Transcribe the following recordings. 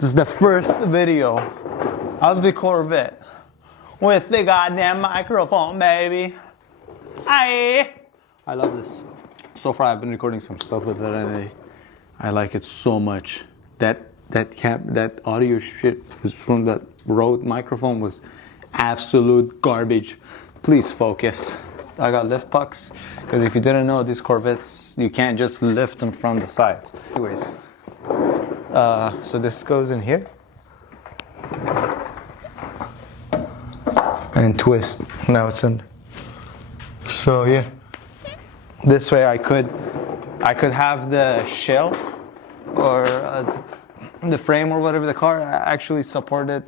This is the first video of the Corvette with the goddamn microphone, baby. Aye. I love this. So far, I've been recording some stuff with it, and I like it so much. That audio shit is from that Rode microphone was absolute garbage. Please focus. I got lift pucks because if you didn't know, these Corvettes you can't just lift them from the sides. Anyways, so this goes in here and twist. Now it's in. So yeah, this way I could have the shell or the frame or whatever the car actually supported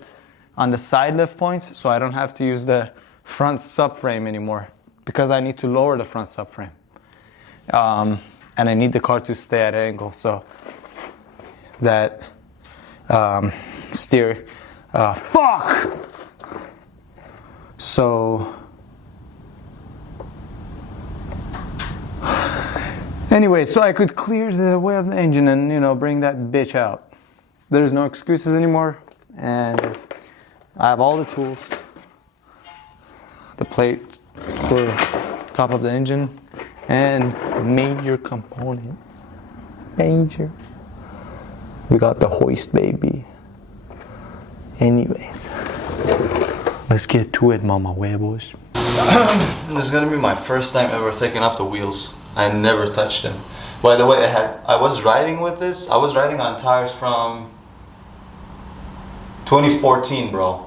on the side lift points, so I don't have to use the front subframe anymore because I need to lower the front subframe, and I need the car to stay at an angle so that steer fuck. So anyway, so I could clear the way of the engine and, you know, bring that bitch out. There's no excuses anymore, and I have all the tools. The plate for top of the engine and major component. Major. We got the hoist, baby. Anyways, let's get to it, mama huevos. This is gonna be my first time ever taking off the wheels. I never touched them. By the way, I was riding with this. I was riding on tires from 2014, bro.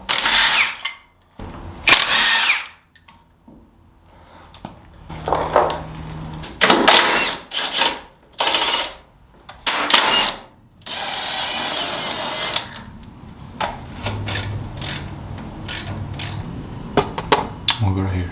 We'll go right here.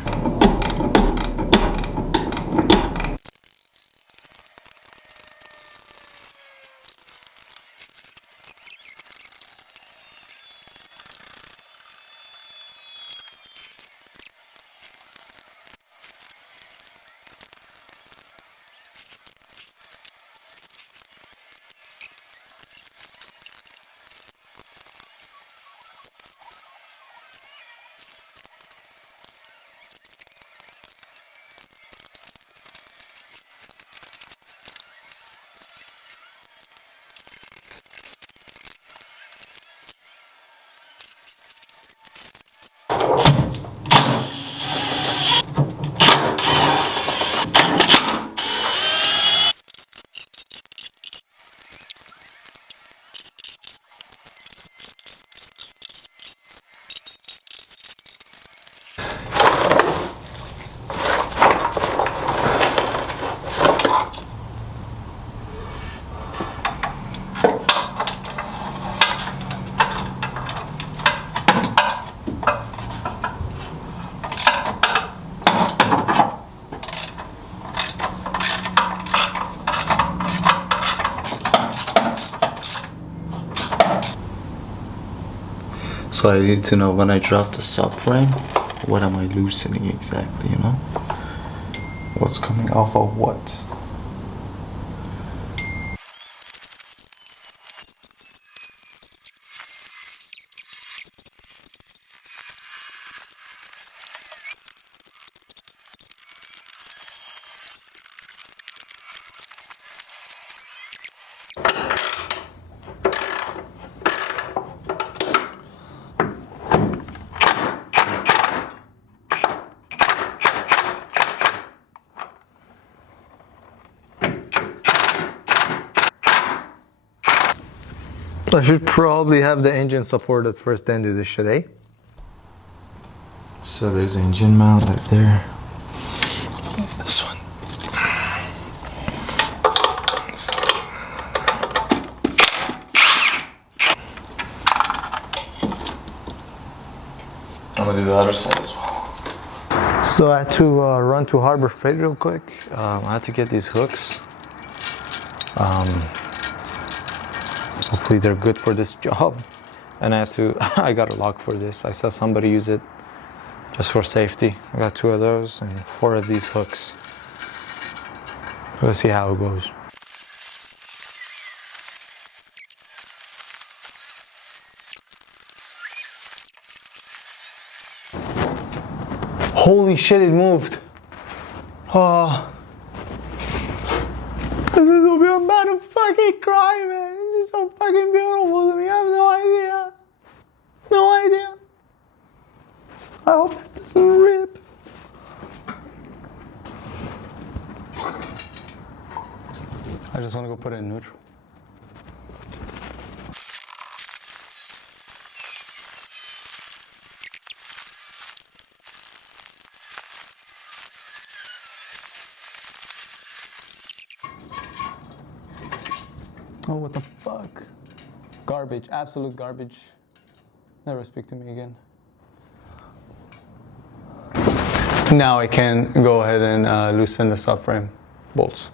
So I need to know when I drop the subframe, what am I loosening exactly, you know? What's coming off of what? I should probably have the engine supported first, then do this shit, eh? So there's the engine mount right there. This one. I'm gonna do the other side as well. So I had to run to Harbor Freight real quick. I had to get these hooks. Hopefully they're good for this job. And I got a lock for this. I saw somebody use it just for safety. I got 2 of those and 4 of these hooks. Let's see how it goes. Holy shit, it moved. Oh. I'm about to fucking cry, man. This is so fucking beautiful to me. I have no idea. No idea. I hope it doesn't rip. I just want to go put it in neutral. Oh, what the fuck? Garbage, absolute garbage. Never speak to me again. Now I can go ahead and loosen the subframe bolts.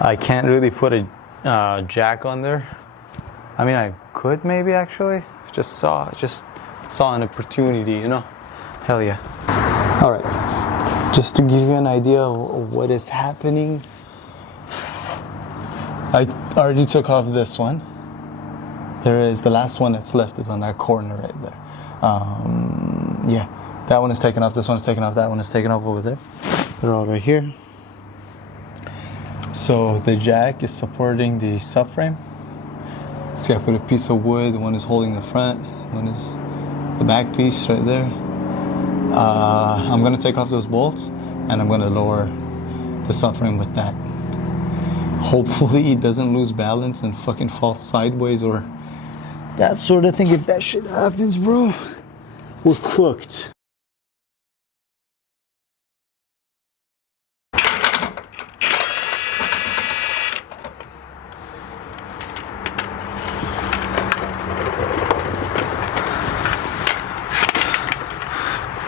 I can't really put a jack on there. I mean, I could maybe actually. Just saw an opportunity, you know? Hell yeah. All right, just to give you an idea of what is happening. I already took off this one. There is the last one that's left is on that corner right there. Yeah, that one is taken off, this one is taken off, that one is taken off over there. They're all right here. So the jack is supporting the subframe. See, I put a piece of wood, one is holding the front, one is the back piece right there. I'm gonna take off those bolts and I'm gonna lower the subframe with that. Hopefully it doesn't lose balance and fucking fall sideways or that sort of thing. If that shit happens, bro, we're cooked.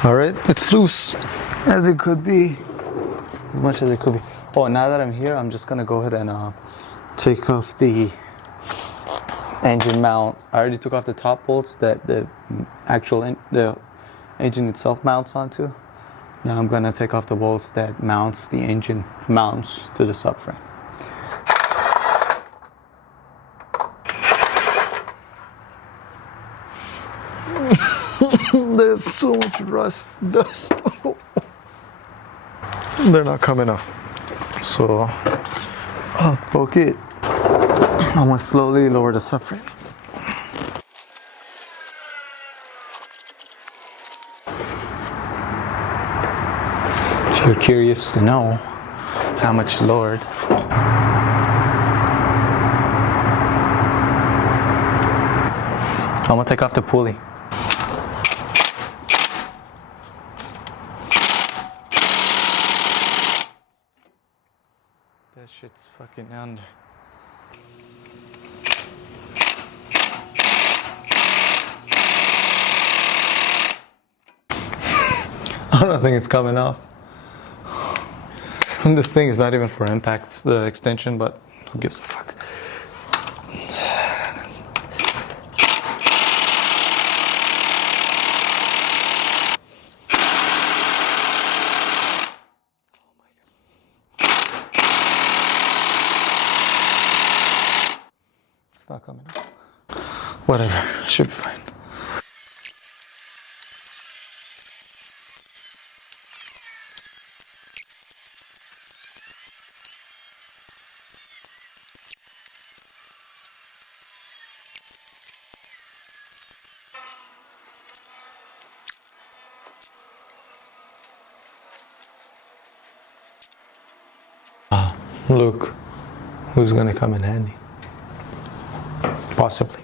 All right, it's loose as it could be, as much as it could be. Oh, now that I'm here, I'm just gonna go ahead and take off the engine mount. I already took off the top bolts that the engine itself mounts onto. Now I'm gonna take off the bolts that mounts the engine mounts to the subframe. There's so much rust, dust. They're not coming off. So, fuck it. I'm gonna slowly lower the subframe. If you're curious to know how much lowered, I'm gonna take off the pulley. That shit's fucking under. I don't think it's coming off. And this thing is not even for impact, the extension, but who gives a fuck? It's not coming off. Whatever, should be fine. Look, who's gonna come in handy? Possibly.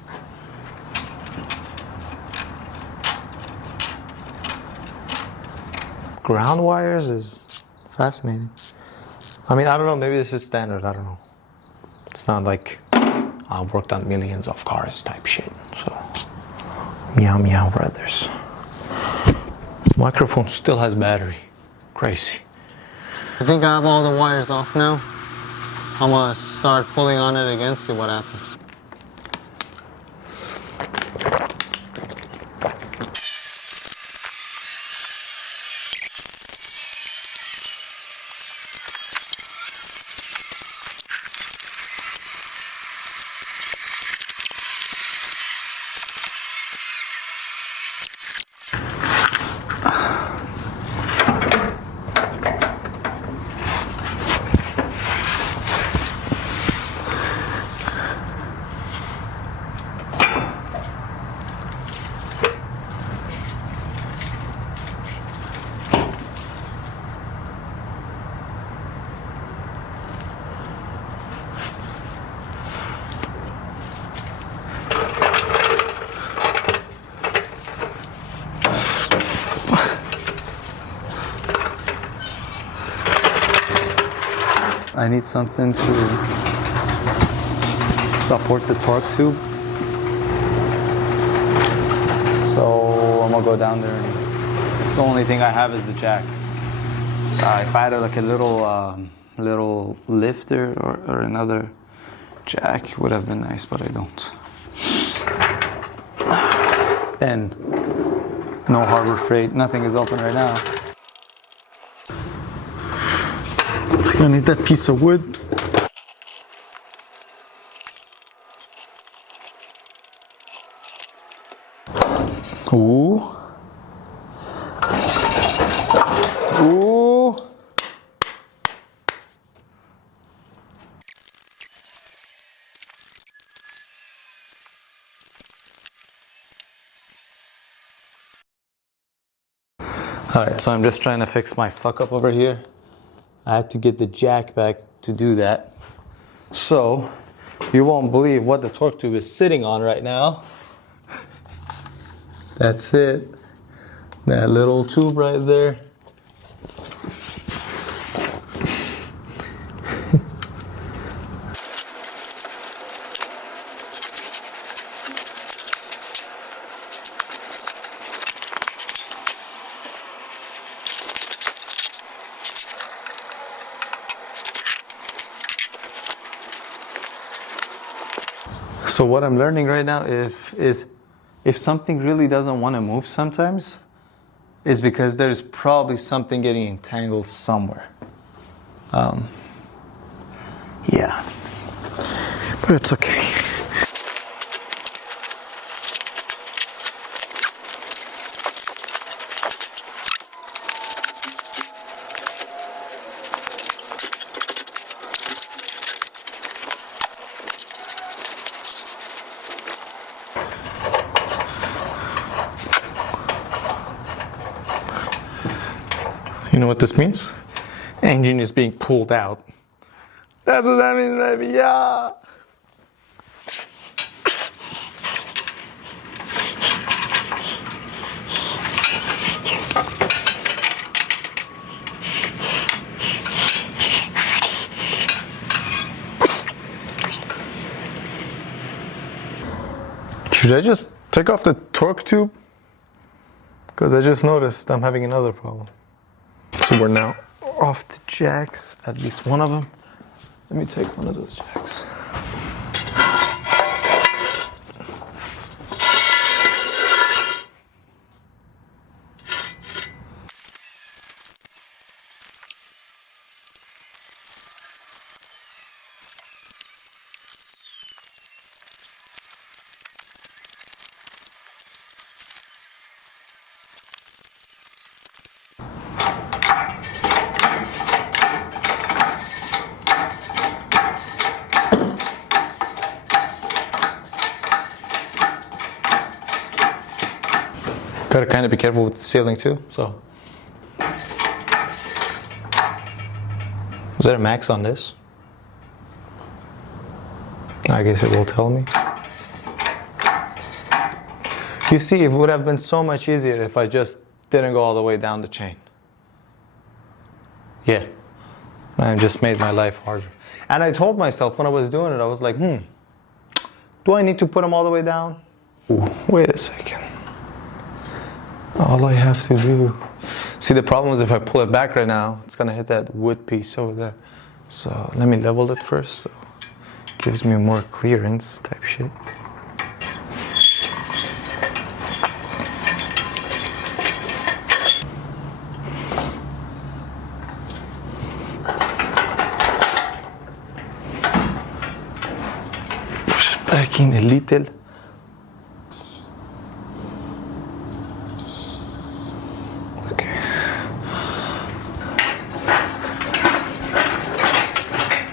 Ground wires is fascinating. I mean, I don't know, maybe this is standard, I don't know. It's not like I've worked on millions of cars type shit, so meow meow brothers. Microphone still has battery. Crazy. I think I have all the wires off now. I'm gonna start pulling on it again, see what happens. I need something to support the torque tube. So I'm gonna go down there. The only thing I have is the jack. If I had like a little lifter or another jack, would have been nice, but I don't. And no Harbor Freight, nothing is open right now. I need that piece of wood. Ooh. Ooh. All right, so I'm just trying to fix my fuck up over here. I had to get the jack back to do that. So, you won't believe what the torque tube is sitting on right now. That's it. That little tube right there. So what I'm learning right now is if something really doesn't want to move sometimes, is because there's probably something getting entangled somewhere. Yeah, but it's okay. You know what this means? Engine is being pulled out. That's what that means, baby. Yeah. Should I just take off the torque tube? Because I just noticed I'm having another problem. So we're now off the jacks, at least one of them. Let me take one of those jacks. Gotta kind of be careful with the ceiling too, so. Was there a max on this? I guess it will tell me. You see, it would have been so much easier if I just didn't go all the way down the chain. Yeah, I just made my life harder. And I told myself when I was doing it, I was like, do I need to put them all the way down? Ooh, wait a second. All I have to do. See, the problem is if I pull it back right now, it's gonna hit that wood piece over there. So let me level it first. So it gives me more clearance type shit. Push it back in a little.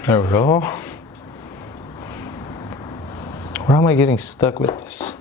There we go. Where am I getting stuck with this?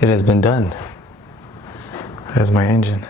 It has been done. That is my engine.